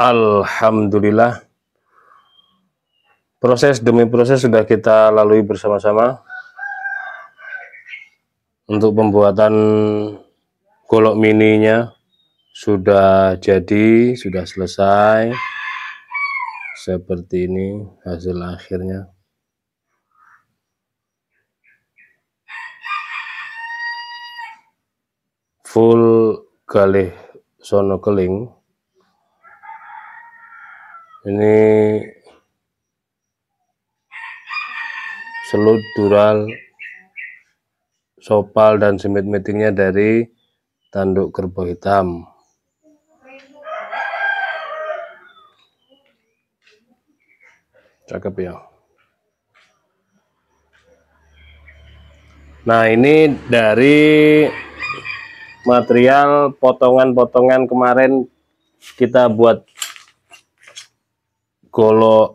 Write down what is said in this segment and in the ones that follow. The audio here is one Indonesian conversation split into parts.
Alhamdulillah, proses demi proses sudah kita lalui bersama-sama untuk pembuatan golok mininya. Sudah jadi, sudah selesai. Seperti ini hasil akhirnya. Full galih sono keling. Ini selut, dural, sopal dan semit meetingnya dari tanduk kerbau hitam. Cakep ya. Nah, ini dari material potongan-potongan kemarin kita buat golok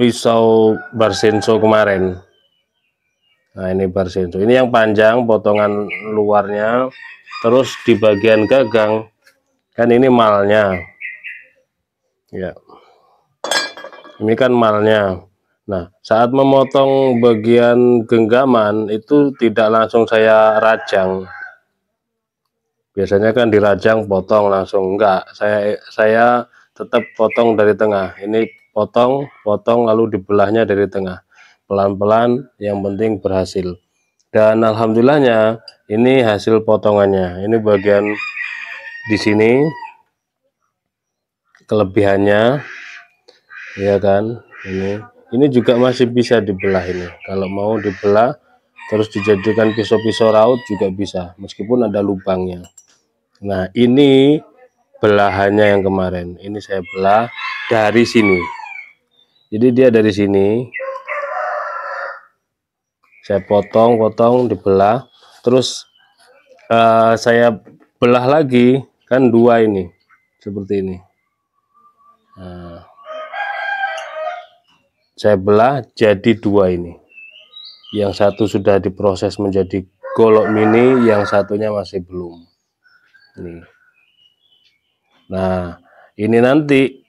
pisau barsenso kemarin. Nah, ini barsenso. Ini yang panjang potongan luarnya, terus di bagian gagang kan ini malnya. Ya. Ini kan malnya. Nah, saat memotong bagian genggaman itu tidak langsung saya rajang. Biasanya kan dirajang potong langsung, enggak. Saya tetap potong dari tengah. Ini potong lalu dibelahnya dari tengah. Pelan-pelan, yang penting berhasil. Dan alhamdulillahnya ini hasil potongannya. Ini bagian di sini kelebihannya, ya kan? Ini juga masih bisa dibelah ini. Kalau mau dibelah terus dijadikan pisau-pisau raut juga bisa, meskipun ada lubangnya. Nah, ini belahannya yang kemarin. Ini saya belah dari sini. Jadi dia dari sini. Saya potong, dibelah. Terus saya belah lagi, kan dua ini. Seperti ini. Nah, saya belah jadi dua ini. Yang satu sudah diproses menjadi golok mini, yang satunya masih belum. Ini. Nah, ini nanti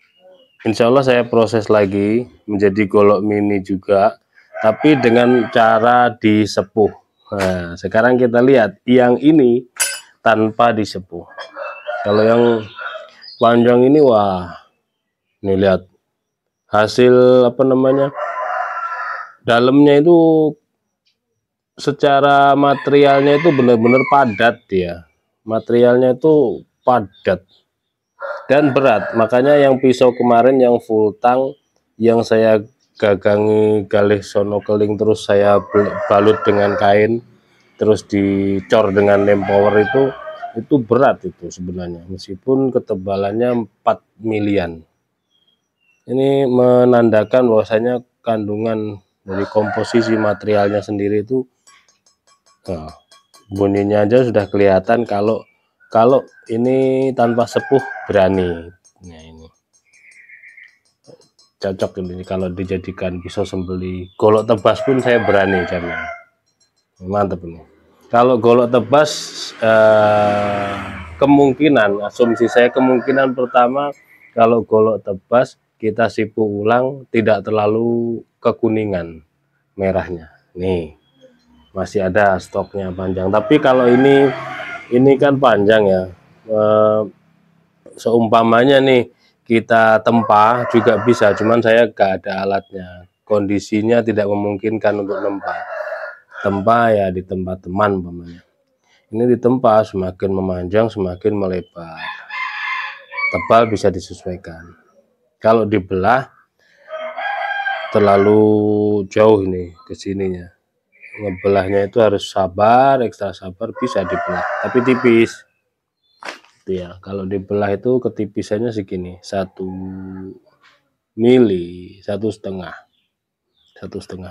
insya Allah saya proses lagi menjadi golok mini juga, tapi dengan cara disepuh. Nah, sekarang kita lihat yang ini tanpa disepuh. Kalau yang panjang ini, wah, ini lihat hasil apa namanya, dalamnya itu secara materialnya itu benar-benar padat ya. Materialnya itu padat dan berat, makanya yang pisau kemarin yang full tang yang saya gagangi galih sono keling terus saya balut dengan kain terus dicor dengan lem power itu berat itu sebenarnya, meskipun ketebalannya 4 milian. Ini menandakan bahwasanya kandungan dari komposisi materialnya sendiri itu, nah, bunyinya aja sudah kelihatan kalau ini tanpa sepuh berani. Nah, ini cocok ini kalau dijadikan pisau sembeli. Golok tebas pun saya berani caranya. Mantap ini. Kalau golok tebas kemungkinan, asumsi saya kemungkinan pertama kalau golok tebas kita sipu ulang tidak terlalu kekuningan merahnya. Nih masih ada stoknya panjang. Tapi kalau ini kan panjang ya, seumpamanya nih kita tempah juga bisa, cuman saya gak ada alatnya, kondisinya tidak memungkinkan untuk tempah ya di tempat teman umpamanya. Ini ditempa semakin memanjang semakin melebar, tebal bisa disesuaikan. Kalau dibelah terlalu jauh ini ke sininya, ngebelahnya itu harus sabar, ekstra sabar, bisa dibelah tapi tipis ya. Kalau dibelah itu ketipisannya segini, 1 mili, 1,5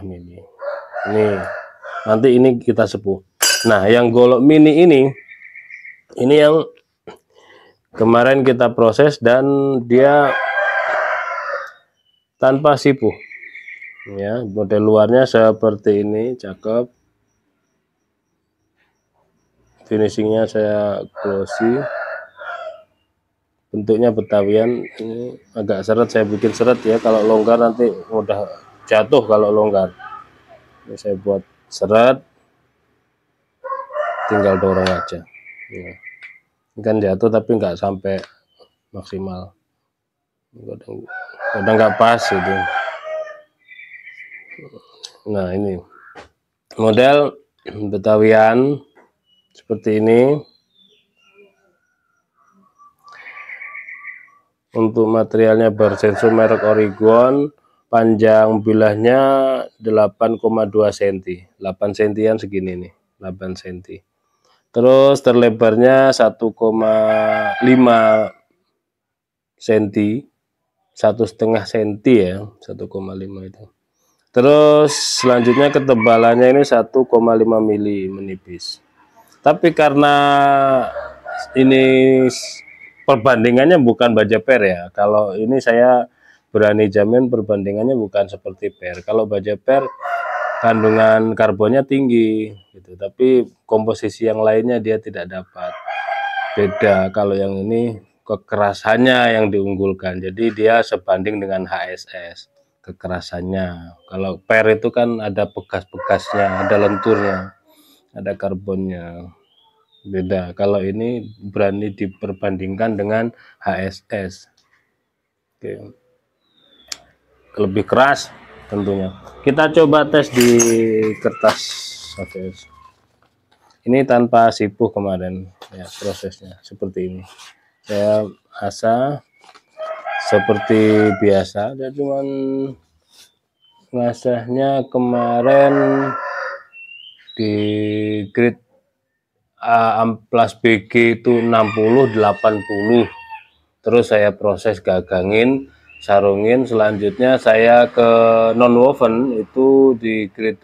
mili. Ini nanti ini kita sepuh. Nah, yang golok mini ini yang kemarin kita proses dan dia tanpa sipuh ya. Model luarnya seperti ini, cakep. Finishingnya saya glossy, bentuknya Betawian. Ini agak seret, saya bikin seret ya, kalau longgar nanti mudah jatuh kalau longgar. Ini saya buat seret, tinggal dorong aja ya. Ini kan jatuh tapi nggak sampai maksimal, kadang nggak pas itu. Nah, ini model Betawian seperti ini. Untuk materialnya Barsenso merek Origon, panjang bilahnya 8,2 cm, 8 sentian segini nih, 8 cm. Terus terlebarnya 1,5 cm, 1,5 cm ya, 1,5 itu. Terus selanjutnya ketebalannya ini 1,5 mili, menipis. Tapi karena ini perbandingannya bukan baja per ya. Kalau ini saya berani jamin perbandingannya bukan seperti per. Kalau baja per kandungan karbonnya tinggi gitu, tapi komposisi yang lainnya dia tidak dapat. Beda kalau yang ini kekerasannya yang diunggulkan. Jadi dia sebanding dengan HSS kekerasannya. Kalau per itu kan ada bekas-bekasnya, ada lenturnya, ada karbonnya. Beda, kalau ini berani diperbandingkan dengan HSS. Oke. Lebih keras tentunya. Kita coba tes di kertas HSS. Ini tanpa sipuh kemarin ya, prosesnya seperti ini. Saya asah seperti biasa, dan cuman ngasahnya kemarin di grade A plus BG itu 60-80. Terus saya proses gagangin, sarungin, selanjutnya saya ke non woven itu di grade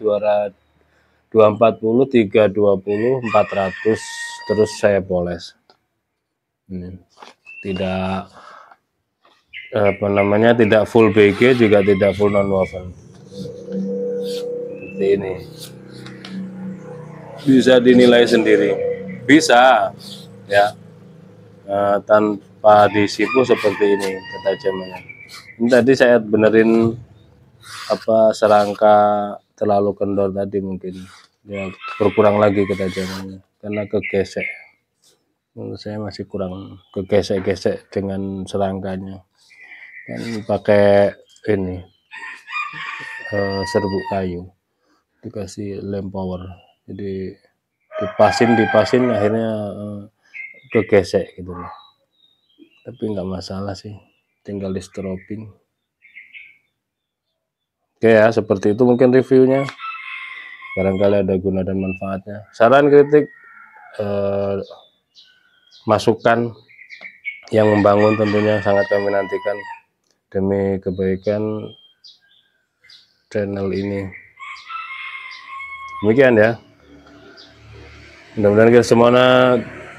240, 320, 400, terus saya poles. Ini tidak tidak full BG, juga tidak full non woven. Seperti ini. Bisa dinilai sendiri. Bisa ya, tanpa disipu seperti ini ketajamannya. Ini tadi saya benerin serangka terlalu kendor tadi, mungkin ya berkurang lagi ketajamannya karena kegesek. Menurut saya masih kurang kegesek-gesek dengan serangkanya. Kan pakai ini serbuk kayu, dikasih lem power, jadi dipasin akhirnya kegesek gitu loh. Tapi nggak masalah sih, tinggal di stropping. Oke ya, seperti itu mungkin reviewnya, barangkali ada guna dan manfaatnya. Saran, kritik, masukan yang membangun tentunya sangat kami nantikan demi kebaikan channel ini. Demikian ya, mudah-mudahan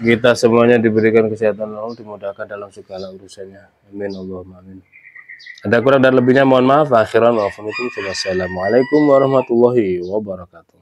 kita semuanya diberikan kesehatan Allah, dimudahkan dalam segala urusannya. Amin Allahumma amin. Ada kurang dan lebihnya mohon maaf. Akhiran wa wassalamualaikum warahmatullahi wabarakatuh.